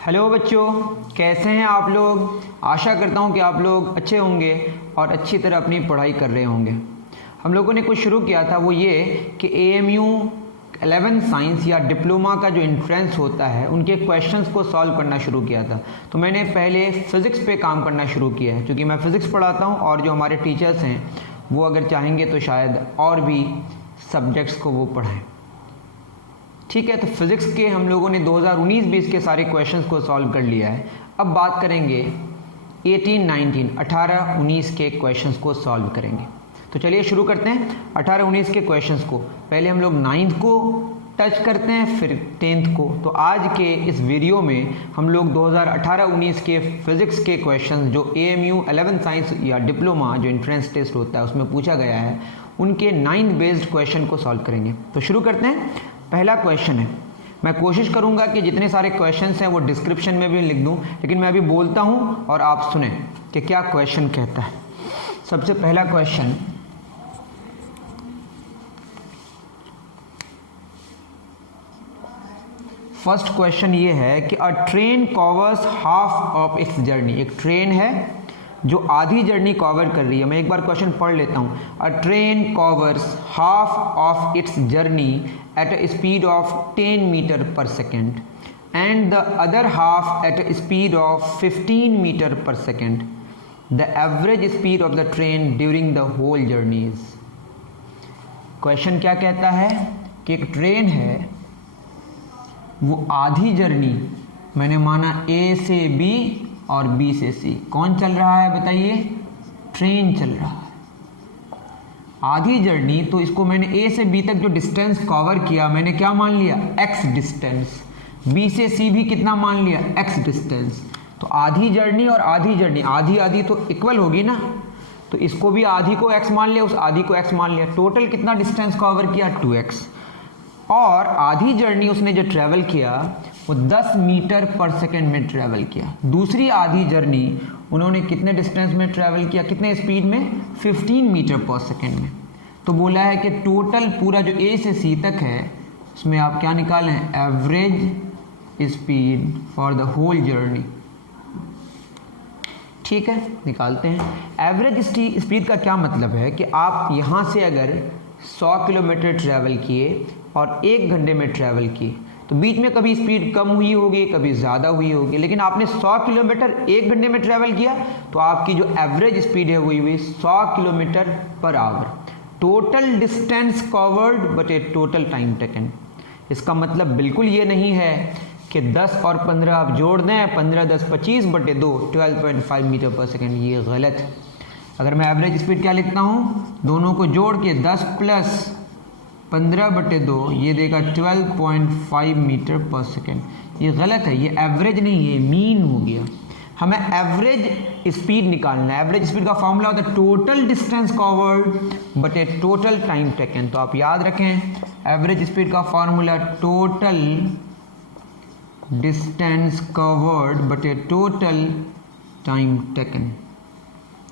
Hello बच्चों, कैसे हैं आप लोग। आशा करता हूं कि आप लोग अच्छे होंगे और अच्छी तरह अपनी पढ़ाई कर रहे होंगे। हम लोगों ने कुछ शुरू किया था वो ये कि AMU 11 साइंस या डिप्लोमा का जो एंट्रेंस होता है उनके क्वेश्चंस को सॉल्व करना शुरू किया था। तो मैंने पहले फ़िज़िक्स पे काम करना शुरू किया है, क्योंकि मैं फ़िज़िक्स पढ़ाता हूँ और जो हमारे टीचर्स हैं वो अगर चाहेंगे तो शायद और भी सब्जेक्ट्स को वो पढ़ाएँ। ठीक है, तो फिज़िक्स के हम लोगों ने 2019-20 के सारे क्वेश्चंस को सॉल्व कर लिया है। अब बात करेंगे 18-19 के क्वेश्चंस को सॉल्व करेंगे। तो चलिए शुरू करते हैं 18-19 के क्वेश्चंस को। पहले हम लोग 9th को टच करते हैं, फिर 10th को। तो आज के इस वीडियो में हम लोग 2018-19 के फिज़िक्स के क्वेश्चंस जो AMU 11 साइंस या डिप्लोमा जो एंट्रेंस टेस्ट होता है उसमें पूछा गया है उनके 9 बेस्ड क्वेश्चन को सॉल्व करेंगे। तो शुरू करते हैं। पहला क्वेश्चन है, मैं कोशिश करूंगा कि जितने सारे क्वेश्चंस हैं वो डिस्क्रिप्शन में भी लिख दूं, लेकिन मैं अभी बोलता हूं और आप सुने कि क्या क्वेश्चन कहता है। सबसे पहला क्वेश्चन, फर्स्ट क्वेश्चन ये है कि अ train covers half of its journey. एक ट्रेन है जो आधी जर्नी कवर कर रही है। मैं एक बार क्वेश्चन पढ़ लेता हूँ। A train covers half of its journey at a speed of 10 metre per second and the other half at a speed of 15 metre per second. The average speed of the train during the whole journey is. Question क्या कहता है कि एक train है, वो आधी journey, मैंने माना A से B और B से C। कौन चल रहा है बताइए? ट्रेन चल रहा है। आधी जर्नी, तो इसको मैंने A से B तक जो डिस्टेंस कवर किया मैंने क्या मान लिया? X distance. B से C भी कितना मान लिया? X distance. तो आधी जर्नी और आधी जर्नी, आधी आधी तो इक्वल होगी ना, तो इसको भी आधी को X मान लिया, उस आधी को X मान लिया। टोटल कितना डिस्टेंस कवर किया? 2X। और आधी जर्नी उसने जो ट्रैवल किया वो 10 मीटर पर सेकेंड में ट्रैवल किया। दूसरी आधी जर्नी उन्होंने कितने डिस्टेंस में ट्रैवल किया, कितने स्पीड में? 15 मीटर पर सेकेंड में। तो बोला है कि टोटल पूरा जो A से C तक है उसमें आप क्या निकालें? Average speed for the whole journey. ठीक है, निकालते हैं। एवरेज स्पीड का क्या मतलब है कि आप यहाँ से अगर 100 किलोमीटर ट्रैवल किए और 1 घंटे में ट्रैवल किए तो बीच में कभी स्पीड कम हुई होगी, कभी ज़्यादा हुई होगी, लेकिन आपने 100 किलोमीटर 1 घंटे में ट्रैवल किया तो आपकी जो एवरेज स्पीड है वही हुई 100 kilometre per hour. Total distance covered बटे टोटल टाइम टेकन। इसका मतलब बिल्कुल ये नहीं है कि 10 और 15 आप जोड़ दें, 15 10 25 बटे 2 12.5 मीटर पर सेकेंड। ये गलत है। अगर मैं एवरेज स्पीड क्या लिखता हूँ, दोनों को जोड़ के 10 प्लस 15 बटे 2 ये देगा 12.5 मीटर पर सेकेंड। ये गलत है, ये एवरेज नहीं है, मीन हो गया। हमें एवरेज स्पीड निकालना है। एवरेज स्पीड का फॉर्मूला होता है टोटल डिस्टेंस कवर्ड बटे टोटल टाइम टेकन। तो आप याद रखें एवरेज स्पीड का फॉर्मूला टोटल डिस्टेंस कवर्ड बटे टोटल टाइम टेकन।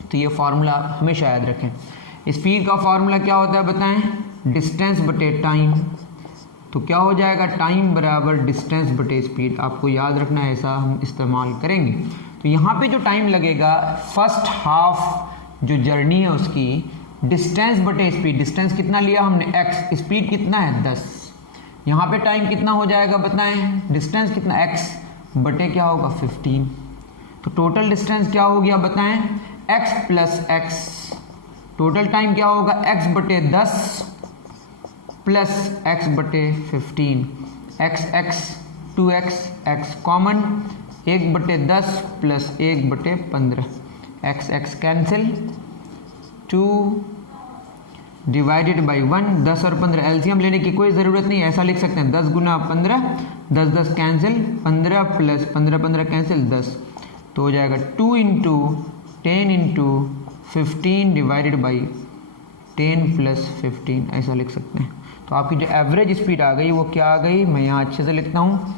तो ये फार्मूला हमेशा याद रखें। स्पीड का फार्मूला क्या होता है बताएं? डिस्टेंस बटे टाइम। तो क्या हो जाएगा? टाइम बराबर डिस्टेंस बटे स्पीड। आपको याद रखना है, ऐसा हम इस्तेमाल करेंगे। तो यहाँ पे जो टाइम लगेगा फर्स्ट हाफ जो जर्नी है उसकी, डिस्टेंस बटे स्पीड। डिस्टेंस कितना लिया हमने? x। स्पीड कितना है? 10। यहाँ पे टाइम कितना हो जाएगा बताएं? डिस्टेंस कितना? x बटे क्या होगा? 15। तो टोटल डिस्टेंस क्या हो गया बताएं? x plus x। Total time क्या होगा? x बटे 10 प्लस x बटे 15। x 2x, x कॉमन, 1 बटे 10 प्लस 1 बटे 15। x cancel, 2 divided by 1। 10 और 15 एलसीएम लेने की कोई ज़रूरत नहीं, ऐसा लिख सकते हैं 10 गुना 15, 10 10 कैंसिल, 15 प्लस 15 15 कैंसिल 10। तो हो जाएगा 2 into 10 into 15 divided by 10 plus 15, ऐसा लिख सकते हैं। तो आपकी जो एवरेज स्पीड आ गई वो क्या आ गई? मैं यहाँ अच्छे से लिखता हूँ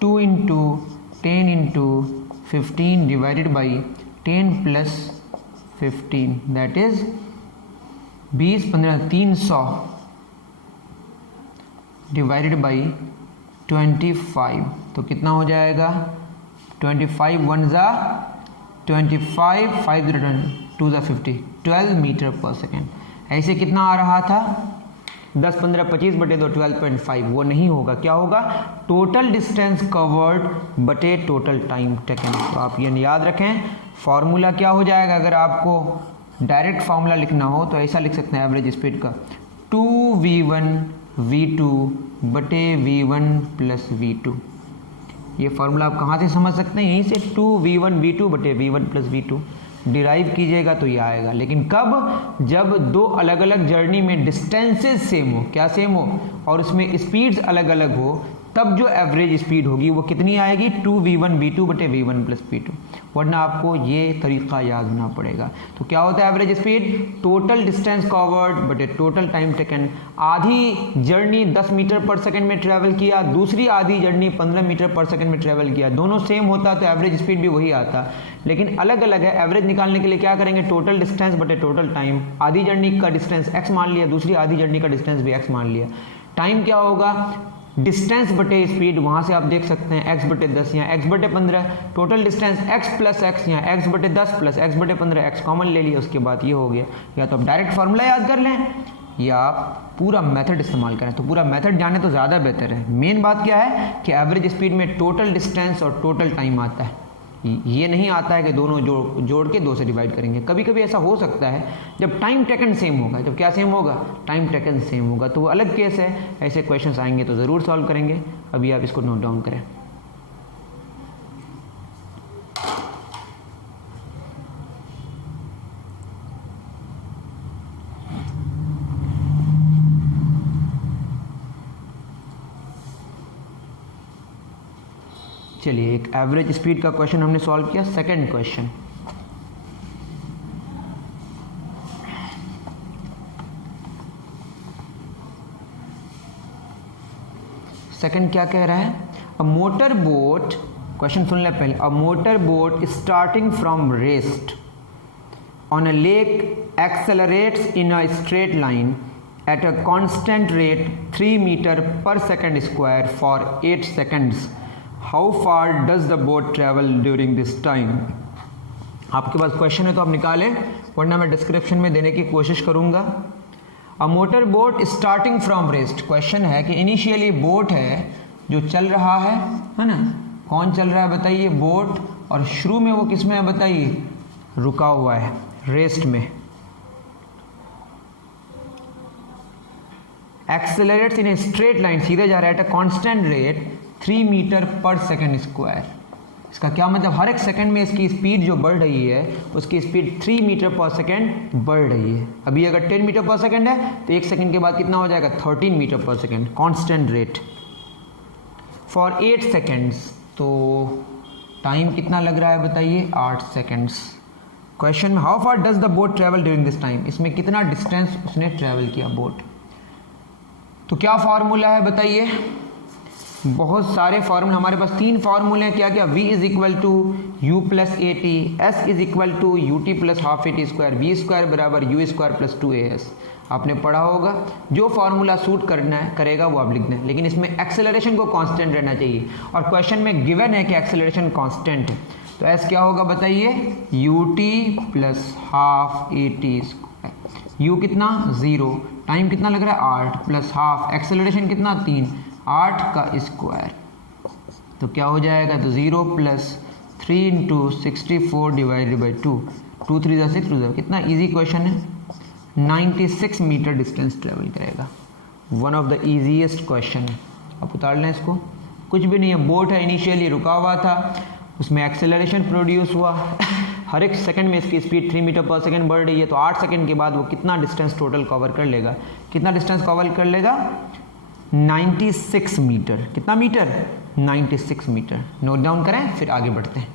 2 into 10 into 15 divided by 10 plus 15, that is 20 15 300 divided by 25। तो कितना हो जाएगा? 25 1 ज़ा 25, 5 2 ज़ा 50, 12 मीटर पर सेकेंड। ऐसे कितना आ रहा था 10 15 25 बटे 2 12.5, वो नहीं होगा, क्या होगा टोटल डिस्टेंस कवर्ड बटे टोटल टाइम टेकन। तो आप ये याद रखें, फॉर्मूला क्या हो जाएगा, अगर आपको डायरेक्ट फार्मूला लिखना हो तो ऐसा लिख सकते हैं एवरेज स्पीड का 2v1 v2 बटे v1 प्लस v2। ये फार्मूला आप कहाँ से समझ सकते हैं, यहीं से 2v1 v2 बटे v1 प्लस v2 डिराइव कीजिएगा तो ये आएगा। लेकिन कब, जब दो अलग अलग जर्नी में डिस्टेंसेस सेम हो, क्या सेम हो, और उसमें स्पीड्स अलग अलग हो, तब जो एवरेज स्पीड होगी वो कितनी आएगी 2v1 v2 बटे v1 प्लस v2। वरना आपको ये तरीका याद होना पड़ेगा। तो क्या होता है average speed, total distance covered बटे टोटल टाइम टेकन। आधी जर्नी 10 मीटर पर सेकंड में ट्रैवल किया, दूसरी आधी जर्नी 15 मीटर पर सेकंड में ट्रैवल किया, दोनों सेम होता तो एवरेज स्पीड भी वही आता, लेकिन अलग अलग है। एवरेज निकालने के लिए क्या करेंगे, टोटल डिस्टेंस बटे टोटल टाइम। आधी जर्नी का डिस्टेंस x मान लिया, दूसरी आधी जर्नी का डिस्टेंस भी x मान लिया। टाइम क्या होगा, डिस्टेंस बटे स्पीड, वहाँ से आप देख सकते हैं x बटे 10 या x बटे 15, total distance x plus x या x बटे 10 प्लस x बटे 15, x कॉमन ले लिया, उसके बाद ये हो गया। या तो आप डायरेक्ट फार्मूला याद कर लें या आप पूरा मेथड इस्तेमाल करें, तो पूरा मेथड जाने तो ज़्यादा बेहतर है। मेन बात क्या है कि एवरेज स्पीड में टोटल डिस्टेंस और टोटल टाइम आता है, ये नहीं आता है कि दोनों जोड़ के 2 से डिवाइड करेंगे। कभी कभी ऐसा हो सकता है जब टाइम टेकन सेम होगा, जब क्या सेम होगा, टाइम टेकन सेम होगा, तो वो अलग केस है। ऐसे क्वेश्चंस आएंगे तो ज़रूर सॉल्व करेंगे। अभी आप इसको नोट डाउन करें। चलिए, एक एवरेज स्पीड का क्वेश्चन हमने सॉल्व किया। सेकंड क्वेश्चन, सेकंड क्या कह रहा है, अ मोटर बोट, क्वेश्चन सुन ले पहले, a motor boat starting from rest on a lake accelerates in a straight line at a constant rate 3 metre पर second square for 8 seconds. How far does the boat travel during this time. आपके पास question है तो आप निकालें, वरना मैं description में देने की कोशिश करूंगा। अ motor boat starting from rest, question है कि इनिशियली बोट है जो चल रहा है ना, कौन चल रहा है बताइए, बोट, और शुरू में वो किस में है बताइए, रुका हुआ है, रेस्ट में। Accelerates in a straight line, सीधे जा रहा है, at a constant rate 3 metre पर सेकंड स्क्वायर। इसका क्या मतलब, हर एक सेकंड में इसकी स्पीड जो बढ़ रही है, उसकी स्पीड 3 मीटर पर सेकंड बढ़ रही है। अभी अगर 10 मीटर पर सेकंड है तो 1 सेकंड के बाद कितना हो जाएगा, 13 मीटर पर second, constant rate for 8 seconds. तो टाइम कितना लग रहा है बताइए, 8 सेकंड्स। क्वेश्चन में how far does the boat travel during this time, इसमें कितना डिस्टेंस उसने ट्रेवल किया बोट। तो क्या फार्मूला है बताइए, बहुत सारे फार्मूले हमारे पास, 3 फार्मूले हैं। क्या क्या, v is equal to u plus a t, s is equal to u t plus half a t square, v square बराबर यू स्क्वायर प्लस 2as। आपने पढ़ा होगा, जो फार्मूला सूट करना है करेगा वो आप लिखना है, लेकिन इसमें एक्सेलरेशन को कांस्टेंट रहना चाहिए, और क्वेश्चन में गिवन है कि एक्सेलरेशन कांस्टेंट है। तो एस क्या होगा बताइए, you t plus half a t square, you कितना 0, टाइम कितना लग रहा है 8 प्लस हाफ, एक्सेलरेशन कितना 3, 8 का स्क्वायर, तो क्या हो जाएगा, तो 0 प्लस 3 इंटू 64 डिवाइडेड बाई 2, 2 3 जा 6, 2 जा, कितना इजी क्वेश्चन है, 96 मीटर डिस्टेंस ट्रेवल करेगा। One of the easiest question है। अब उतार लें इसको, कुछ भी नहीं है, बोट है, इनिशियली रुका हुआ था, उसमें एक्सेलरेशन प्रोड्यूस हुआ, हर एक सेकंड में इसकी स्पीड 3 मीटर पर सेकंड बढ़ रही है, तो 8 सेकंड के बाद वो कितना डिस्टेंस टोटल कवर कर लेगा, कितना डिस्टेंस कवर कर लेगा, 96 मीटर। कितना मीटर, 96 मीटर। नोट डाउन करें, फिर आगे बढ़ते हैं।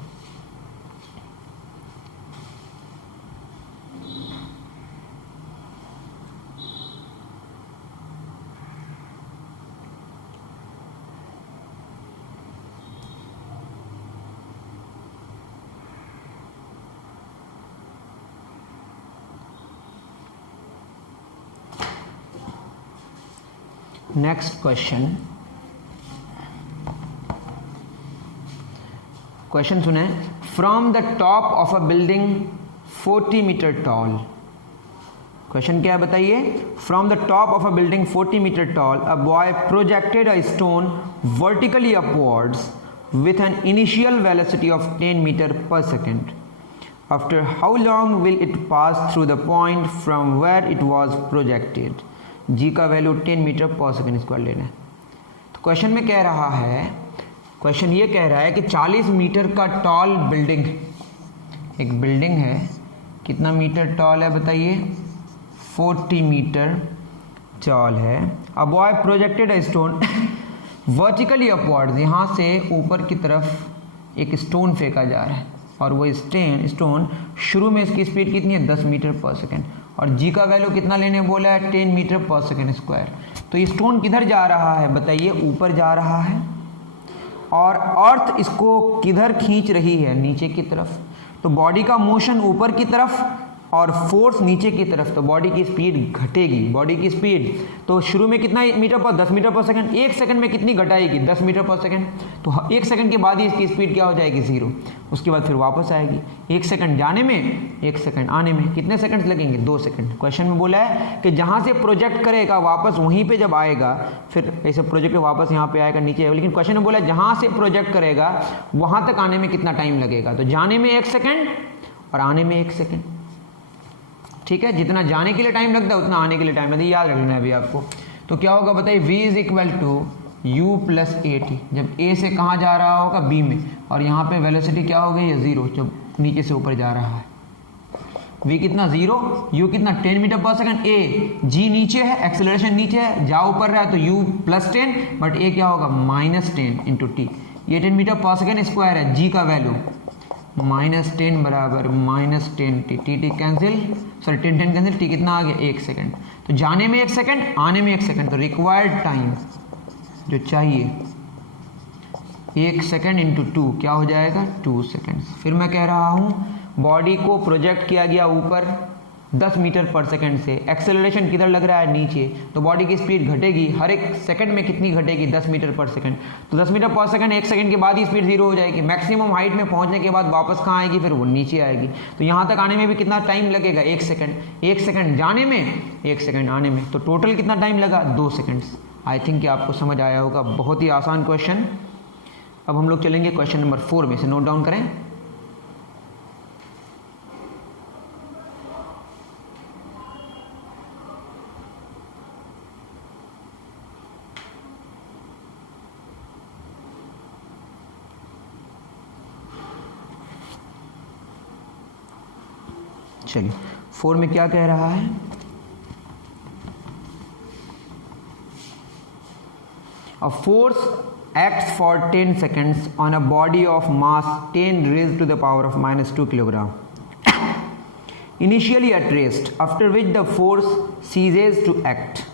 Next question, क्वेश्चन सुने, from the top of a building 40 metre tall. Question क्या है बताइए, from the top of a building 40 metre tall a boy projected a stone vertically upwards with an initial velocity of 10 meter per second. After how long will it pass through the point from where it was projected? G का value 10 metre per second square लेना है। तो question में कह रहा है, question ये कह रहा है कि 40 मीटर का टॉल बिल्डिंग, एक बिल्डिंग है, कितना मीटर टॉल है बताइए, 40 मीटर टॉल है। अ boy projected a stone vertically upward, यहाँ से ऊपर की तरफ एक स्टोन फेंका जा रहा है और वो स्टोन शुरू में इसकी स्पीड कितनी है 10 मीटर पर सेकेंड और जी का वैल्यू कितना लेने बोला है 10 मीटर पर सेकेंड स्क्वायर। तो ये स्टोन किधर जा रहा है बताइए, ऊपर जा रहा है और अर्थ इसको किधर खींच रही है, नीचे की तरफ। तो बॉडी का मोशन ऊपर की तरफ और फोर्स नीचे की तरफ, तो बॉडी की स्पीड घटेगी। बॉडी की स्पीड तो शुरू में कितना मीटर पर 10 मीटर पर सेकंड, एक सेकंड में कितनी घटाएगी 10 मीटर पर सेकंड। तो एक सेकंड के बाद ही इसकी स्पीड क्या हो जाएगी 0, उसके बाद फिर वापस आएगी। एक सेकंड जाने में, एक सेकंड आने में, कितने सेकंड लगेंगे 2 सेकंड। क्वेश्चन में बोला है कि जहाँ से प्रोजेक्ट करेगा वापस वहीं पर जब आएगा, फिर ऐसे प्रोजेक्ट वापस यहाँ पे आएगा, नीचे आएगा, लेकिन क्वेश्चन में बोला है जहाँ से प्रोजेक्ट करेगा वहाँ तक आने में कितना टाइम लगेगा। तो जाने में 1 सेकंड और आने में 1 सेकंड, ठीक है। जितना जाने के लिए टाइम लगता है उतना आने के लिए टाइम लगता है, याद रखना है अभी आपको। तो क्या होगा बताइए, v is equal to u plus a t. जब a से कहाँ जा रहा होगा b में, और यहाँ पे वेलोसिटी क्या हो गई है 0, जब नीचे से ऊपर जा रहा है। v कितना 0, u कितना 10 मीटर पर सेकंड, a g नीचे है, एक्सेलरेशन नीचे है, जा ऊपर रहा है तो u प्लस 10, बट a क्या होगा -10 इंटू टी। ये 10 मीटर पर सेकंड स्क्वायर है, g का वैल्यू -10 बराबर -10 T, T cancel, sorry 10 cancel, T कितना आ गया 1 सेकंड। तो जाने में 1 सेकंड, आने में 1 सेकंड, तो रिक्वायर्ड टाइम जो चाहिए 1 सेकंड इंटू 2 क्या हो जाएगा 2 सेकंड। फिर मैं कह रहा हूँ बॉडी को प्रोजेक्ट किया गया ऊपर 10 मीटर पर सेकंड से, एक्सेलरेशन किधर लग रहा है नीचे, तो बॉडी की स्पीड घटेगी हर एक सेकंड में, कितनी घटेगी 10 मीटर पर सेकंड। तो 10 मीटर पर सेकंड 1 सेकंड के बाद ही स्पीड 0 हो जाएगी। मैक्सिमम हाइट में पहुंचने के बाद वापस कहाँ आएगी, फिर वो नीचे आएगी। तो यहाँ तक आने में भी कितना टाइम लगेगा 1 सेकंड, 1 सेकंड जाने में, 1 सेकंड आने में, तो टोटल कितना टाइम लगा 2 सेकंड्स। आई थिंक कि आपको समझ आया होगा, बहुत ही आसान क्वेश्चन। अब हम लोग चलेंगे क्वेश्चन नंबर 4 में से, नोट डाउन करें। चलिए 4 में क्या कह रहा है, a force acts for 10 seconds on a body of mass 10 raised to the power of -2 kilogram initially at rest, after which the force ceases to act।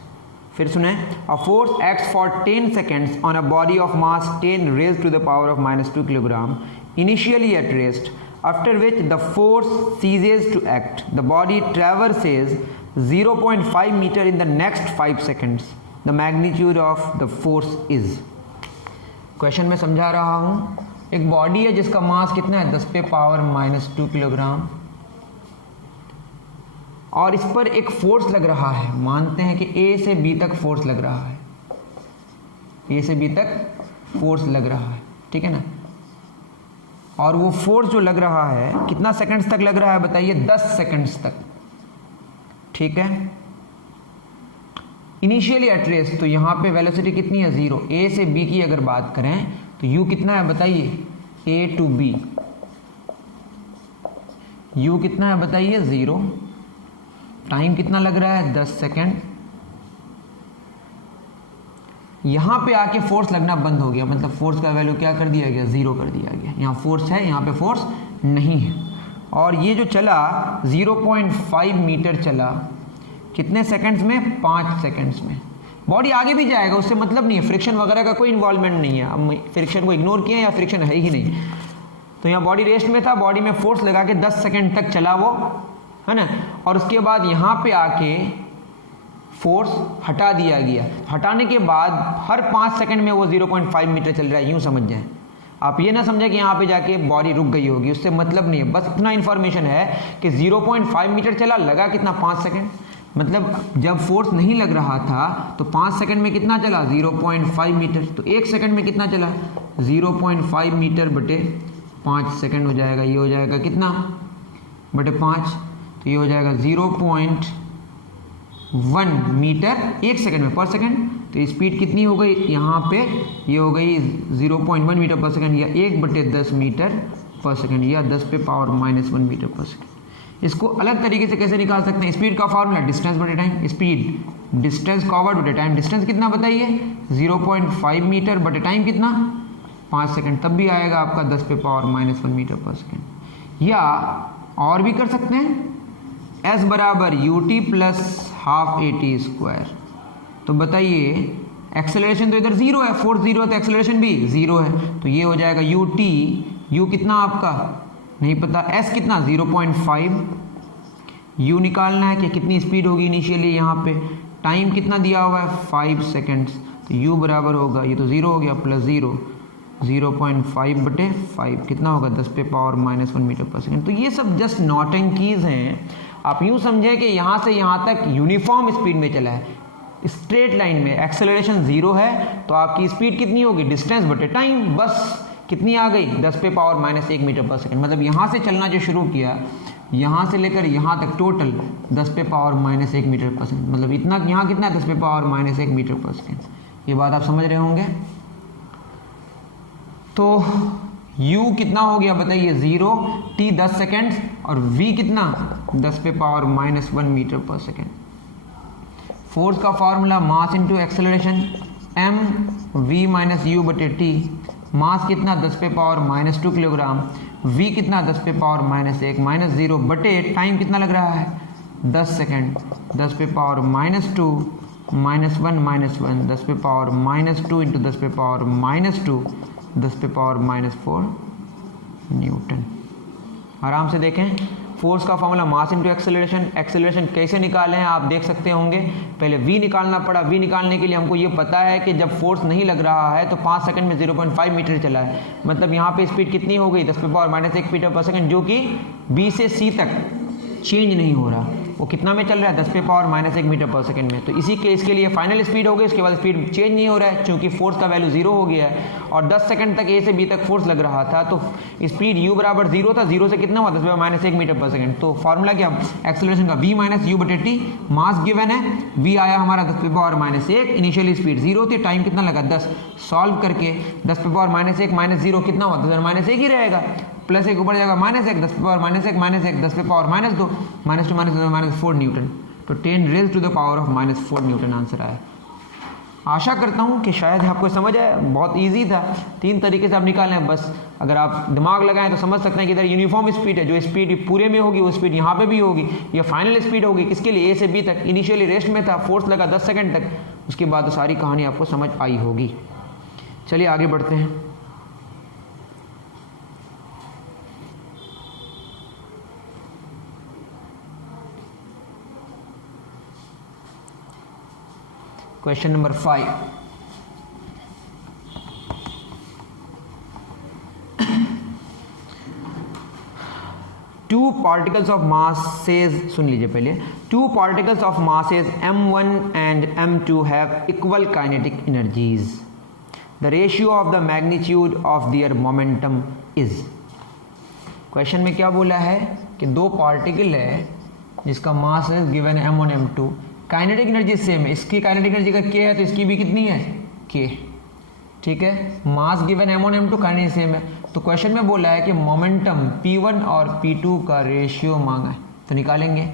फिर सुने, a force acts for 10 seconds on a body of mass 10 raised to the power of -2 kilogram initially at rest, after which the force ceases to act. The body traverses 0.5 meter in the next 5 seconds. The magnitude of the force is। Question में समझा रहा हूँ, एक body है जिसका मास कितना है 10 पे पावर -2 किलोग्राम, और इस पर एक फोर्स लग रहा है। मानते हैं कि A से B तक फोर्स लग रहा है, A से B तक फोर्स लग रहा है, ठीक है ना। और वो फोर्स जो लग रहा है कितना सेकंड्स तक लग रहा है बताइए, 10 सेकंड्स तक, ठीक है। इनिशियली एट रेस्ट, तो यहाँ पे वेलोसिटी कितनी है 0। ए से बी की अगर बात करें तो यू कितना है बताइए, ए टू बी, यू कितना है बताइए 0। टाइम कितना लग रहा है 10 सेकंड। यहाँ पे आके फोर्स लगना बंद हो गया, मतलब फोर्स का वैल्यू क्या कर दिया गया 0 कर दिया गया। यहाँ फोर्स है, यहाँ पे फोर्स नहीं है। और ये जो चला 0.5 मीटर चला, कितने सेकंड्स में 5 सेकंड्स में। बॉडी आगे भी जाएगा, उससे मतलब नहीं है, फ्रिक्शन वगैरह का कोई इन्वॉल्वमेंट नहीं है। हम फ्रिक्शन को इग्नोर किए या फ्रिक्शन है ही नहीं। तो यहाँ बॉडी रेस्ट में था, बॉडी में फोर्स लगा के 10 सेकंड तक चला वो, है ना। और उसके बाद यहाँ पे आके फोर्स हटा दिया गया। हटाने के बाद हर 5 सेकंड में वो 0.5 मीटर चल रहा है, यूं समझ जाए। आप ये ना समझे कि यहाँ पे जाके बॉडी रुक गई होगी, उससे मतलब नहीं है। बस इतना इन्फॉर्मेशन है कि 0.5 मीटर चला, लगा कितना 5 सेकंड। मतलब जब फोर्स नहीं लग रहा था तो 5 सेकंड में कितना चला 0.5 मीटर, तो 1 सेकंड में कितना चला 0.5 मीटर बटे 5 सेकंड हो जाएगा। ये हो जाएगा कितना बटे 5, तो ये हो जाएगा 0.1 मीटर 1 सेकंड में पर सेकंड। तो स्पीड कितनी हो गई यहाँ पे, ये हो गई 0.1 मीटर पर सेकंड, या 1/10 मीटर पर सेकंड, या 10 पे पावर -1 मीटर पर सेकंड। इसको अलग तरीके से कैसे निकाल सकते हैं? स्पीड का फॉर्मूला डिस्टेंस बटे टाइम, स्पीड डिस्टेंस कवर्ड बटे टाइम। डिस्टेंस कितना बताइए 0.5 मीटर बटे टाइम कितना 5 सेकंड, तब भी आएगा आपका 10 पे पावर -1 मीटर पर सेकंड। या और भी कर सकते हैं, S बराबर ut plus half AT square. तो बताइए एक्सेलरेशन तो इधर 0 है, फोर्स 0 है तो एक्सेलरेशन भी 0 है, तो ये हो जाएगा ut, u कितना आपका नहीं पता, s कितना 0.5, u निकालना है कि कितनी स्पीड होगी इनिशियली, यहाँ पे टाइम कितना दिया हुआ है 5 सेकेंड्स, तो u बराबर होगा, ये तो 0 हो गया प्लस 0.5 बटे 5 कितना होगा 10 पे पावर -1 मीटर पर सेकेंड। तो ये सब जस्ट नॉटेंकीज हैं। आप यूँ समझे कि यहाँ से यहाँ तक यूनिफॉर्म स्पीड में चला है, स्ट्रेट लाइन में, एक्सेलरेशन 0 है, तो आपकी स्पीड कितनी होगी डिस्टेंस बटे टाइम, बस कितनी आ गई 10 पे पावर -1 मीटर पर सेकंड। मतलब यहाँ से चलना जो शुरू किया, यहाँ से लेकर यहाँ तक टोटल 10 पे पावर -1 मीटर पर सेकंड, मतलब इतना यहाँ कितना 10 पे पावर -1 मीटर पर सेकंड। ये बात आप समझ रहे होंगे। तो u कितना हो गया बताइए 0, t 10 सेकेंड, और v कितना 10 पे power -1 metre per second. Force का formula mass into acceleration, m v minus u बटे t। मास कितना 10 पे पावर -2 किलोग्राम, v कितना 10 पे पावर -1 -0 बटे टाइम कितना लग रहा है 10 सेकेंड, 10 पे पावर -2 -1 -1 10 पे पावर -2 इंटू 10 पे पावर -2 10 पे पावर -4 न्यूटन। आराम से देखें, फोर्स का formula mass into acceleration. Acceleration कैसे निकालें आप देख सकते होंगे। पहले v निकालना पड़ा, v निकालने के लिए हमको ये पता है कि जब फोर्स नहीं लग रहा है तो 5 सेकंड में 0.5 मीटर चला है, मतलब यहाँ पे स्पीड कितनी हो गई 10 पे पावर -1 मीटर पर सेकंड, जो कि b से c तक चेंज नहीं हो रहा। वो कितना में चल रहा है 10 पे पावर -1 मीटर पर सेकंड में। तो इसी के इसके लिए फाइनल स्पीड हो गई, उसके बाद स्पीड चेंज नहीं हो रहा है क्योंकि फोर्स का वैल्यू 0 हो गया है, और 10 सेकंड तक a से b तक फोर्स लग रहा था, तो स्पीड u बराबर 0 था, 0 से कितना हुआ 10 पे -1 मीटर पर सेकंड। तो फॉर्मूला क्या एक्सेलरेशन का v माइनस u बटे t, मास गिवन है v आया हमारा 10 पे पावर -1, इनिशियली स्पीड 0 थी, टाइम कितना लगा 10, सॉल्व करके 10 पे पावर -1 0 कितना हुआ 10 -1 ही रहेगा, प्लस 1 ऊपर जाएगा -1 10 पे पावर -1 10 पे पावर -2 -4 न्यूटन। तो 10 raise to the power of -4 newton answer आया। आशा करता हूँ कि शायद आपको समझ आए, बहुत इजी था। 3 तरीके से आप निकालें, बस अगर आप दिमाग लगाएं तो समझ सकते हैं कि इधर यूनिफॉर्म स्पीड है, जो स्पीड पूरे में होगी वो स्पीड यहाँ पे भी होगी, ये फाइनल स्पीड होगी किसके लिए a से b तक। इनिशियली रेस्ट में था, फोर्स लगा 10 सेकंड तक, उसके बाद तो सारी कहानी आपको समझ आई होगी। चलिए आगे बढ़ते हैं। Question number 5. Two particles of masses, सुन लीजिए पहले, two particles of masses m1 and m2 have equal kinetic energies. The ratio of the magnitude of their momentum is. Question में क्या बोला है कि दो पार्टिकल है जिसका मास है गिवन है m1 m2, kinetic energy same है, इसकी काइनेटिक एनर्जी का k है तो इसकी भी कितनी है k, ठीक है। Mass given m1 m2 kinetic same है, तो क्वेश्चन में बोला है कि मोमेंटम p1 और p2 का रेशियो मांगा है, तो निकालेंगे।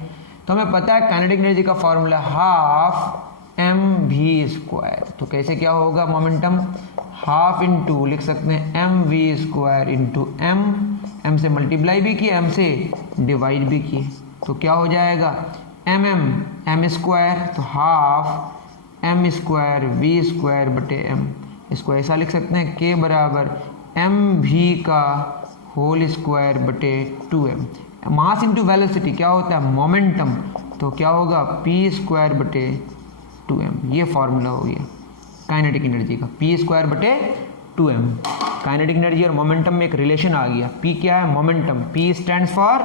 तो हमें पता है काइनेटिक एनर्जी का फॉर्मूला हाफ mv², तो कैसे क्या होगा मोमेंटम हाफ इंटू लिख सकते हैं mv² इंटू m से मल्टीप्लाई भी किए, m से डिवाइड भी किए, तो क्या हो जाएगा m², तो हाफ m²v² बटे m। इसको ऐसा लिख सकते हैं k बराबर mv का होल स्क्वायर बटे 2m। मास इंटू वेलोसिटी क्या होता है मोमेंटम, तो क्या होगा p² बटे 2m। ये फॉर्मूला हो गया काइनेटिक एनर्जी का, p² बटे 2m। काइनेटिक एनर्जी और मोमेंटम में एक रिलेशन आ गया। P क्या है? Momentum. P stands for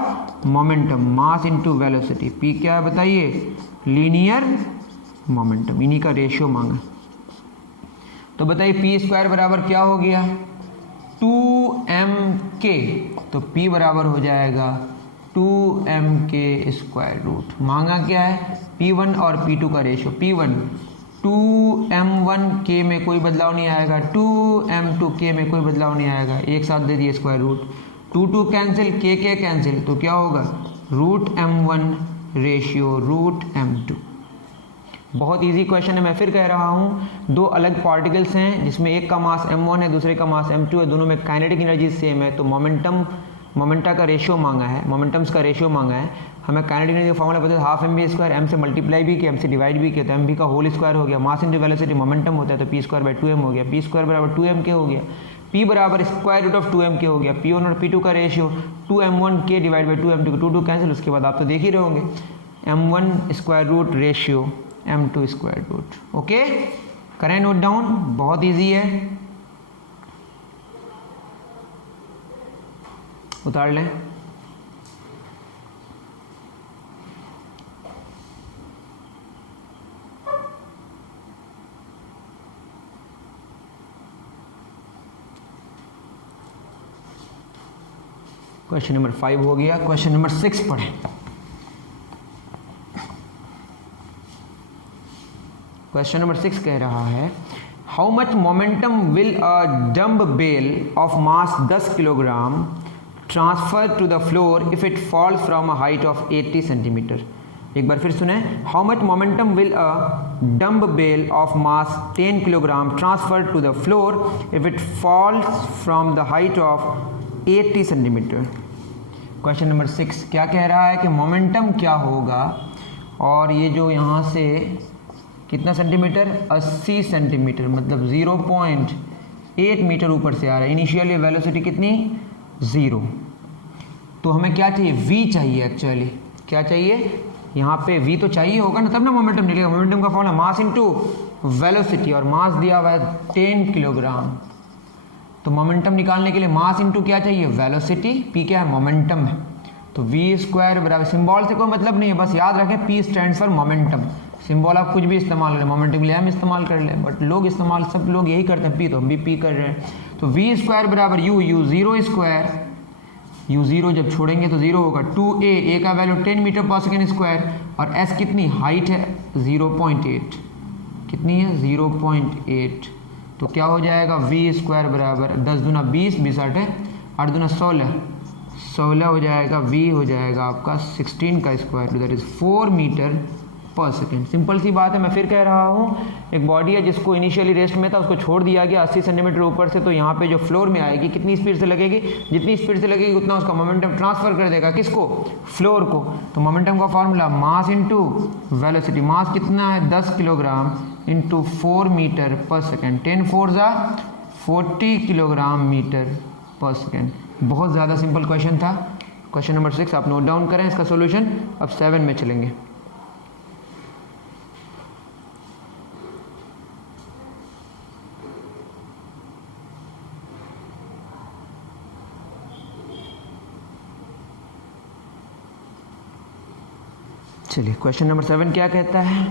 momentum, mass into velocity. P क्या है बताइए? Linear momentum. इन्हीं का रेशियो मांगा। तो बताइए P स्क्वायर बराबर क्या हो गया? 2mk। तो P बराबर हो जाएगा 2mk स्क्वायर रूट। मांगा क्या है? P1 और P2 का रेशियो। P1 2m1k में कोई बदलाव नहीं आएगा, 2m2k में कोई बदलाव नहीं आएगा, एक साथ दे दिए square root. 2 cancel, k cancel, तो क्या होगा? Root m1 ratio root m2। बहुत इजी क्वेश्चन है, मैं फिर कह रहा हूँ। दो अलग पार्टिकल्स हैं जिसमें एक का मास m1 है, दूसरे का मास m2 है, दोनों में काइनेटिक एनर्जी सेम है। तो मोमेंटा का रेशियो मांगा है, मोमेंटम्स का रेशियो मांगा है। हमें काइनेटिक एनर्जी का फॉर्मूला पता है, half m b square. M से मल्टीप्लाई भी किया, एम से डिवाइड भी किया, तो एम बी का होल स्क्वायर हो गया। मास इंटू वेलोसिटी मोमेंटम होता है, तो पी स्क्वायर बाई 2m हो गया। पी स्क्वायर बराबर 2m के हो गया। पी बराबर स्क्वायर रूट ऑफ 2m के हो गया। P1 और P2 का ratio 2m1k divide by 2m2, 2 cancel. उसके बाद आप तो देख ही रहे होंगे, m1 square root ratio m2 square root. Okay, करें नोट डाउन, बहुत ईजी है, उतार लें। क्वेश्चन नंबर 5 हो गया। क्वेश्चन नंबर 6 पढ़ें। क्वेश्चन नंबर 6 कह रहा है, how much momentum will a dumbbell of mass 10 kilogram transfer to the floor if it falls from a height of 80 centimetre. एक बार फिर सुने, how much momentum will a dumbbell of mass 10 kilogram transfer to the floor if it falls from the height of 80 centimetre. Question number 6 क्या कह रहा है कि momentum क्या होगा, और ये जो यहाँ से कितना सेंटीमीटर, 80 सेंटीमीटर, मतलब 0.8 मीटर ऊपर से आ रहा है। इनिशियल वेलोसिटी कितनी? 0। तो हमें क्या चाहिए? v चाहिए। एक्चुअली क्या चाहिए यहाँ पे? v तो चाहिए होगा ना, तब ना मोमेंटम निकलेगा। मोमेंटम का फॉर्मूला मास इनटू वेलोसिटी, और मास दिया हुआ है 10 किलोग्राम। तो मोमेंटम निकालने के लिए मास इनटू क्या चाहिए? वेलोसिटी। p क्या है? मोमेंटम है। तो v स्क्वायर बराबर, सिंबल से कोई मतलब नहीं है, बस याद रखें p stands for momentum. Symbol आप कुछ भी इस्तेमाल करें, मोमेंटम के लिए हम इस्तेमाल कर लें, बट लोग इस्तेमाल, सब लोग यही करते हैं, p, तो हम भी p कर रहे हैं। तो v स्क्वायर बराबर u 0 स्क्वायर, u 0 जब छोड़ेंगे तो 0 होगा। 2a का value 10 metre per second square, और s कितनी हाइट है? 0.8। कितनी है? 0.8। तो क्या हो जाएगा? v स्क्वायर बराबर 10 दूना 20, 20 8 है, 8 दूना 16, 16 हो जाएगा। v हो जाएगा आपका 16 का square, that is 4 metre per second. Simple सी बात है, मैं फिर कह रहा हूँ, एक बॉडी है जिसको इनिशियली रेस्ट में था, उसको छोड़ दिया गया 80 सेंटीमीटर ऊपर से, तो यहाँ पे जो फ्लोर में आएगी कितनी स्पीड से लगेगी? जितनी स्पीड से लगेगी उतना उसका मोमेंटम ट्रांसफर कर देगा। किसको? फ्लोर को। तो मोमेंटम का फॉर्मूला मास इनटू वेलोसिटी। मास कितना है? 10 kilogram into 4 metre per second. 10 4 जा 40 किलोग्राम मीटर पर सेकेंड। बहुत ज़्यादा सिंपल क्वेश्चन था। क्वेश्चन नंबर 6 आप नोट डाउन करें इसका सोल्यूशन। अब 7 में चलेंगे। चलिए, क्वेश्चन नंबर 7 क्या कहता है?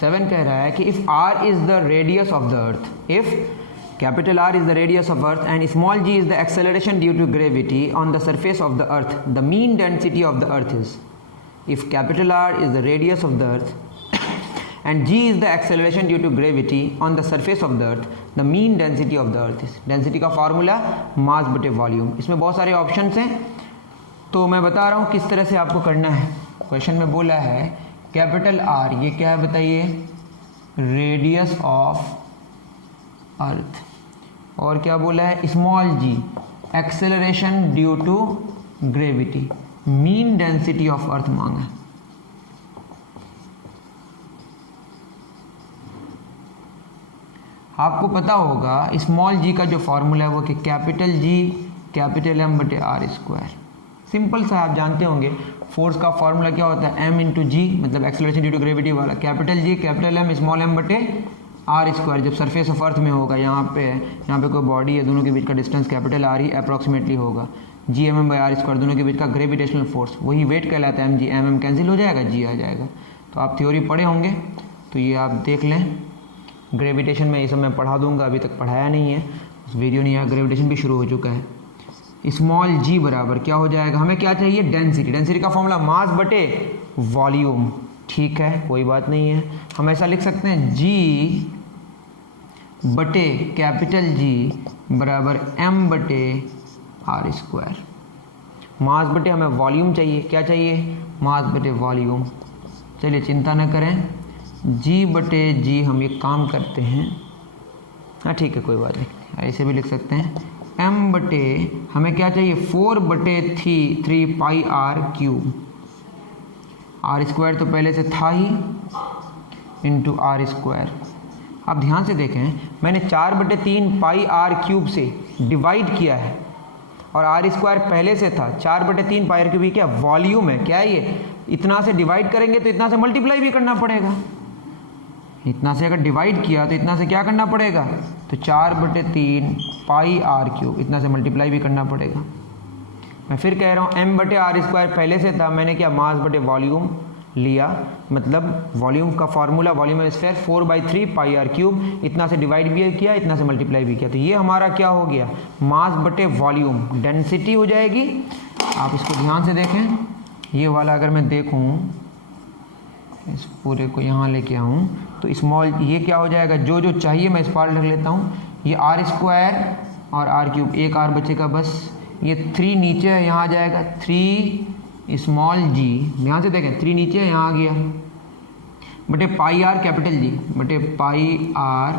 सेवन कह रहा है कि if r is the radius of the earth, if capital R is the radius of earth and small g is the acceleration due to gravity on the surface of the earth, the mean density of the earth is, if capital R is the radius of the earth and g is the acceleration due to gravity on the surface of the earth, the mean density of the earth is, density का formula mass बटे volume. इसमें बहुत सारे options हैं, तो मैं बता रहा हूँ किस तरह से आपको करना है। क्वेश्चन में बोला है कैपिटल R, ये क्या है बताइए? Radius of earth. और क्या बोला है? Small g, acceleration due to gravity. Mean density of earth मांगा है। आपको पता होगा स्मॉल g का जो फॉर्मूला है वो कि कैपिटल G कैपिटल M बटे R स्क्वायर। सिंपल सा आप जानते होंगे फोर्स का फॉर्मूला क्या होता है, m इंटू जी, मतलब एक्सेलरेशन ड्यू टू ग्रेविटी वाला, capital G capital M small m बटे आर स्क्वायर। जब सरफेस ऑफ अर्थ में होगा, यहाँ पे कोई बॉडी है, दोनों के बीच का डिस्टेंस कैपिटल आर ही अप्रॉक्सीमेटली होगा, G M M by R square, दोनों के बीच का ग्रेविटेशनल फोर्स, वही वेट कहलाता है, mg, mm कैंसिल हो जाएगा, जी आ जाएगा। तो आप थ्योरी पढ़े होंगे, तो ये आप देख लें। ग्रेविटेशन में ये सब मैं पढ़ा दूंगा, अभी तक पढ़ाया नहीं है, वीडियो नहीं आया, ग्रेविटेशन भी शुरू हो चुका है। स्मॉल g बराबर क्या हो जाएगा, हमें क्या चाहिए, डेंसिटी। डेंसिटी का फॉर्मूला मास बटे वॉल्यूम, ठीक है, कोई बात नहीं है। हम ऐसा लिख सकते हैं g बटे कैपिटल G बराबर m बटे आर स्क्वायर। मास बटे हमें वॉल्यूम चाहिए, क्या चाहिए, मास बटे वॉल्यूम। चलिए चिंता न करें, g बटे g हम ये काम करते हैं, हाँ ठीक है कोई बात नहीं, ऐसे भी लिख सकते हैं। m बटे हमें क्या चाहिए, 4 बटे 3 पाई आर क्यूब, आर स्क्वायर तो पहले से था ही, इंटू आर स्क्वायर। आप ध्यान से देखें, मैंने 4 बटे 3 पाई आर क्यूब से डिवाइड किया है, और आर स्क्वायर पहले से था। 4 बटे 3 पाई आर क्यूब क्या वॉल्यूम है, क्या है ये, इतना से डिवाइड करेंगे तो इतना से मल्टीप्लाई भी करना पड़ेगा। इतना से अगर डिवाइड किया तो इतना से क्या करना पड़ेगा, तो 4 बटे 3 पाई आर क्यूब, इतना से मल्टीप्लाई भी करना पड़ेगा। मैं फिर कह रहा हूँ, m बटे आर स्क्वायर पहले से था, मैंने क्या मास बटे वॉल्यूम लिया, मतलब वॉल्यूम का formula, volume of sphere 4/3 pi R cube, इतना से डिवाइड भी किया, इतना से मल्टीप्लाई भी किया, तो ये हमारा क्या हो गया, मास बटे वॉल्यूम, डेंसिटी हो जाएगी। आप इसको ध्यान से देखें, ये वाला अगर मैं देखूँ, इस पूरे को यहाँ लेके आऊँ, तो स्मॉल ये क्या हो जाएगा, जो जो चाहिए मैं इस पार्ट रख लेता हूँ, ये आर स्क्वायर और आर क्यूब, एक आर बचेगा बस, ये 3 नीचे है, यहाँ आ जाएगा 3 स्मॉल g, ध्यान से देखें 3 नीचे है, यहाँ आ गया, बटे पाई आर कैपिटल जी, बटे पाई आर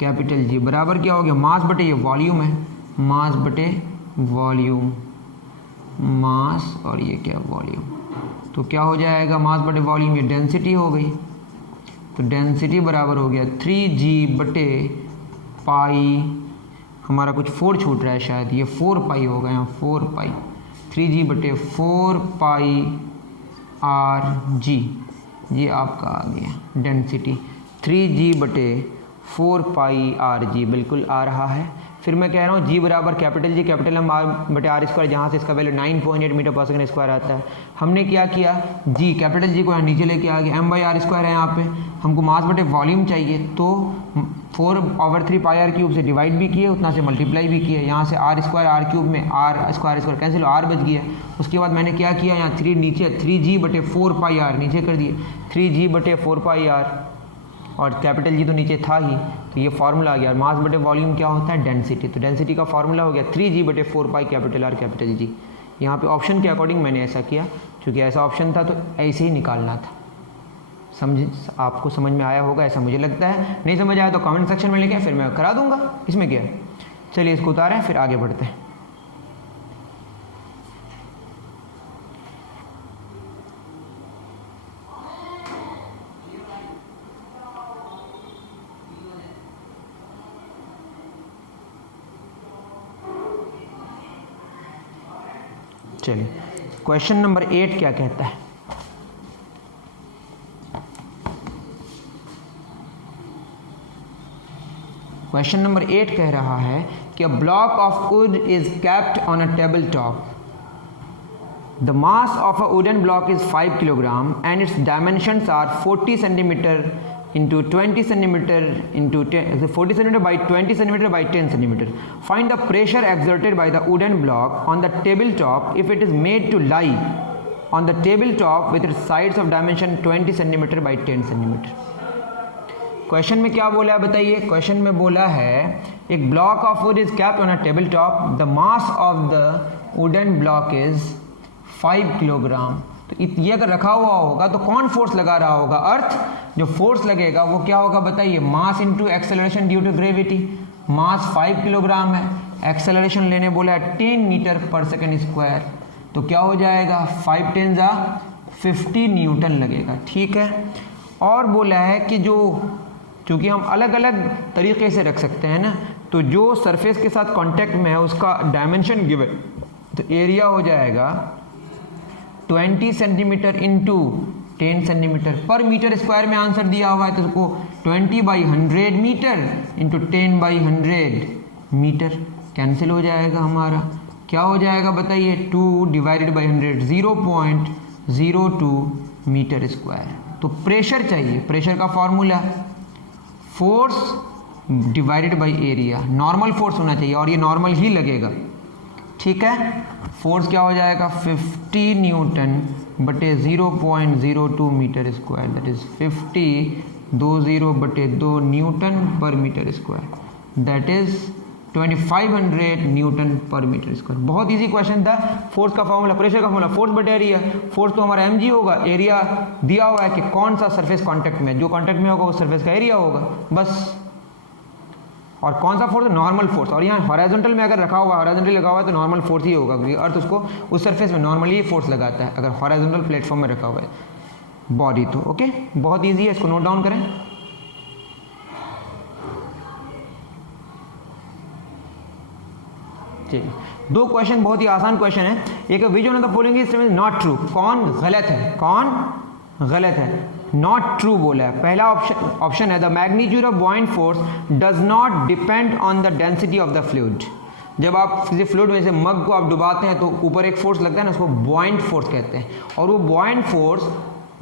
कैपिटल जी बराबर क्या हो गया, मास बटे ये वॉल्यूम है, मास बटे वॉल्यूम, मास और ये क्या वॉल्यूम, तो क्या हो जाएगा, मास बटे वॉल्यूम, ये डेंसिटी हो गई, तो डेंसिटी बराबर हो गया 3g बटे पाई, हमारा कुछ 4 छूट रहा है शायद, ये 4 पाई होगा, यहाँ 4 पाई, 3g बटे 4 पाई आर जी, ये आपका आ गया डेंसिटी, 3g बटे 4 पाई आर जी, बिल्कुल आ रहा है। फिर मैं कह रहा हूँ g बराबर कैपिटल जी कैपिटल m बटे आर स्क्वायर, जहाँ से इसका वैल्यू 9.8 मीटर पर सेकंड स्क्वायर आता है। हमने क्या किया, g कैपिटल जी को यहाँ नीचे लेके आ गया, m बाई आर स्क्वायर है, यहाँ पे हमको मास बटे वॉल्यूम चाहिए, तो 4/3 पाई आर क्यूब से डिवाइड भी किए, उतना से मल्टीप्लाई भी किए, यहाँ से आर स्क्वायर आर क्यूब में आर स्क्वायर कैंसिल, आर बच गया। उसके बाद मैंने क्या किया, यहाँ 3 नीचे, 3g बटे 4 पाई आर नीचे कर दिए, 3g बटे 4 पाई आर, और कैपिटल जी तो नीचे था ही, तो ये फार्मूला आ गया। मास बटे वॉल्यूम क्या होता है, डेंसिटी, तो डेंसिटी का फार्मूला हो गया 3g बटे 4 pi capital R capital G. यहाँ पे ऑप्शन के अकॉर्डिंग मैंने ऐसा किया, क्योंकि ऐसा ऑप्शन था तो ऐसे ही निकालना था। समझ, आपको समझ में आया होगा ऐसा मुझे लगता है, नहीं समझ आया तो कमेंट सेक्शन में लिखें, फिर मैं करा दूंगा, इसमें क्या है। चलिए इसको उतारें, फिर आगे बढ़ते हैं। चलिए क्वेश्चन नंबर 8 क्या कहता है, क्वेश्चन नंबर 8 कह रहा है कि a block of wood is kept on a table top, the mass of a wooden block is 5 kilogram and its dimensions are 40 centimetre into 20 centimeter into 10, 40 centimeter by 20 centimeter by 10 centimeter. Find the pressure exerted by the wooden block on the tabletop if it is made to lie on the tabletop with its sides of dimension 20 centimeter by 10 centimeter. Question में क्या बोला है बताइए, question में बोला है एक block of wood is kept on a table top, the mass of the wooden block is 5 kilogram. तो ये अगर रखा हुआ होगा तो कौन फोर्स लगा रहा होगा, अर्थ। जो फोर्स लगेगा वो क्या होगा बताइए, mass into acceleration due to gravity. Mass 5 kilogram है, एक्सेलरेशन लेने बोला है 10 मीटर पर सेकेंड स्क्वायर, तो क्या हो जाएगा 5 10 जा 50 न्यूटन लगेगा, ठीक है। और बोला है कि जो, चूँकि हम अलग अलग तरीके से रख सकते हैं ना, तो जो सरफेस के साथ कांटेक्ट में है उसका डायमेंशन गिवन, तो एरिया हो जाएगा 20 सेंटीमीटर इंटू 10 सेंटीमीटर पर मीटर स्क्वायर में आंसर दिया हुआ है, तो उसको 20/100 मीटर इंटू 10/100 मीटर कैंसिल हो जाएगा हमारा। क्या हो जाएगा बताइए, 2 डिवाइडेड बाई 100 0.02 मीटर स्क्वायर। तो प्रेशर चाहिए, प्रेशर का formula force divided by area, normal force होना चाहिए और ये नॉर्मल ही लगेगा, ठीक है। फोर्स क्या हो जाएगा 50 न्यूटन बटे 0.02 metre square, that is 50 newton per metre square, that is 2500 newton per metre square. बहुत इजी क्वेश्चन था। फोर्स का फॉर्मूला, प्रेशर का फॉर्मूला फोर्स बटे एरिया, फोर्स तो हमारा mg होगा, एरिया दिया हुआ है कि कौन सा सरफेस कांटेक्ट में, जो कांटेक्ट में होगा उस सरफेस का एरिया होगा बस। और कौन सा फोर्स, नॉर्मल फोर्स, और यहाँ हॉरिजॉन्टल में अगर रखा हुआ, हॉरिजॉन्टल लगा हुआ है तो नॉर्मल फोर्स ही होगा, क्योंकि अर्थ उसको उस सरफेस में नॉर्मली ही फोर्स लगाता है अगर हॉरिजॉन्टल प्लेटफॉर्म में रखा हुआ है बॉडी तो। ओके, बहुत ईजी है, इसको नोट डाउन करें। ठीक, दो क्वेश्चन बहुत ही आसान क्वेश्चन है। एक which one of the following is not true, कौन गलत है, कौन गलत है, नॉट ट्रू बोला है। पहला ऑप्शन है the magnitude of बॉइंट force does not depend on the density of the fluid. जब आप किसी फ्लूइड में से मग को आप डुबाते हैं तो ऊपर एक फोर्स लगता है ना, उसको बॉइंट फोर्स कहते हैं। और वो बॉइंट फोर्स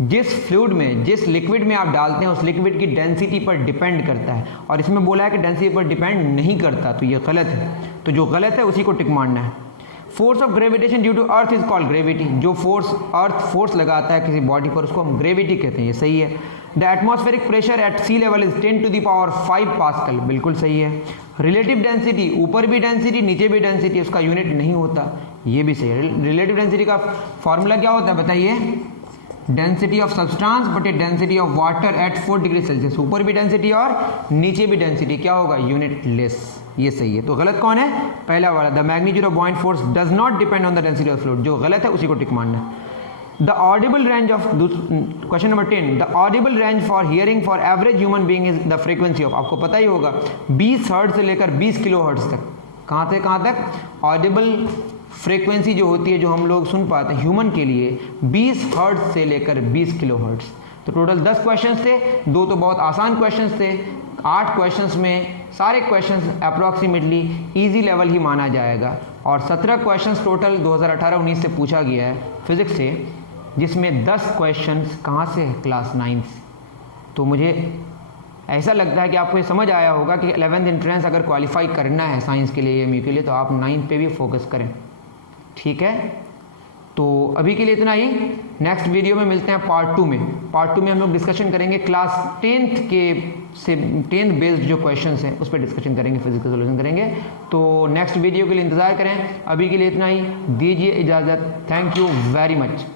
जिस फ्लूइड में, जिस लिक्विड में आप डालते हैं उस लिक्विड की डेंसिटी पर डिपेंड करता है, और इसमें बोला है कि डेंसिटी पर डिपेंड नहीं करता, तो ये गलत है। तो जो गलत है उसी को टिक मारना है। Force of gravitation due to earth is called gravity, जो फोर्स अर्थ फोर्स लगाता है किसी बॉडी पर उसको हम ग्रेविटी कहते हैं, ये सही है। The atmospheric pressure at sea level is 10⁵ pascal, बिल्कुल सही है। रिलेटिव डेंसिटी, ऊपर भी डेंसिटी नीचे भी डेंसिटी, उसका यूनिट नहीं होता, ये भी सही है। रिलेटिव डेंसिटी का फॉर्मूला क्या होता है बताइए, डेंसिटी ऑफ सब्सटेंस बटे density of water at 4 degree Celsius. ऊपर भी डेंसिटी और नीचे भी डेंसिटी, क्या होगा, यूनिट लेस, ये सही है। तो गलत कौन है, पहला वाला, the magnitude of बॉइंट force does not depend on the density of fluid, जो गलत है उसी को टिक मारना है। The Audible range of, question number 10, the Audible range for hearing for average human being is the frequency of, आपको पता ही होगा 20 हर्ट्ज से लेकर 20 किलो हर्ट्ज तक। कहाँ से कहाँ तक ऑडिबल फ्रीक्वेंसी जो होती है, जो हम लोग सुन पाते हैं ह्यूमन के लिए, 20 हर्ट्ज से लेकर 20 किलो हर्ट्ज। तो टोटल 10 क्वेश्चंस थे, दो तो बहुत आसान क्वेश्चंस थे, 8 क्वेश्चंस में सारे क्वेश्चंस अप्रॉक्सीमेटली इजी लेवल ही माना जाएगा। और 17 क्वेश्चंस टोटल 2018-19 से पूछा गया है फिजिक्स से, जिसमें 10 क्वेश्चंस कहाँ से है, क्लास 9 से। तो मुझे ऐसा लगता है कि आपको ये समझ आया होगा कि 11th एंट्रेंस अगर क्वालिफाई करना है साइंस के लिए, एमयू के लिए, तो आप 9th पे भी फोकस करें, ठीक है। तो अभी के लिए इतना ही, नेक्स्ट वीडियो में मिलते हैं पार्ट 2 में। पार्ट 2 में हम लोग डिस्कशन करेंगे क्लास 10th बेस्ड जो क्वेश्चंस हैं उस पर डिस्कशन करेंगे, फिजिक्स का सोल्यूशन करेंगे। तो नेक्स्ट वीडियो के लिए इंतज़ार करें। अभी के लिए इतना ही, दीजिए इजाज़त। Thank you very much.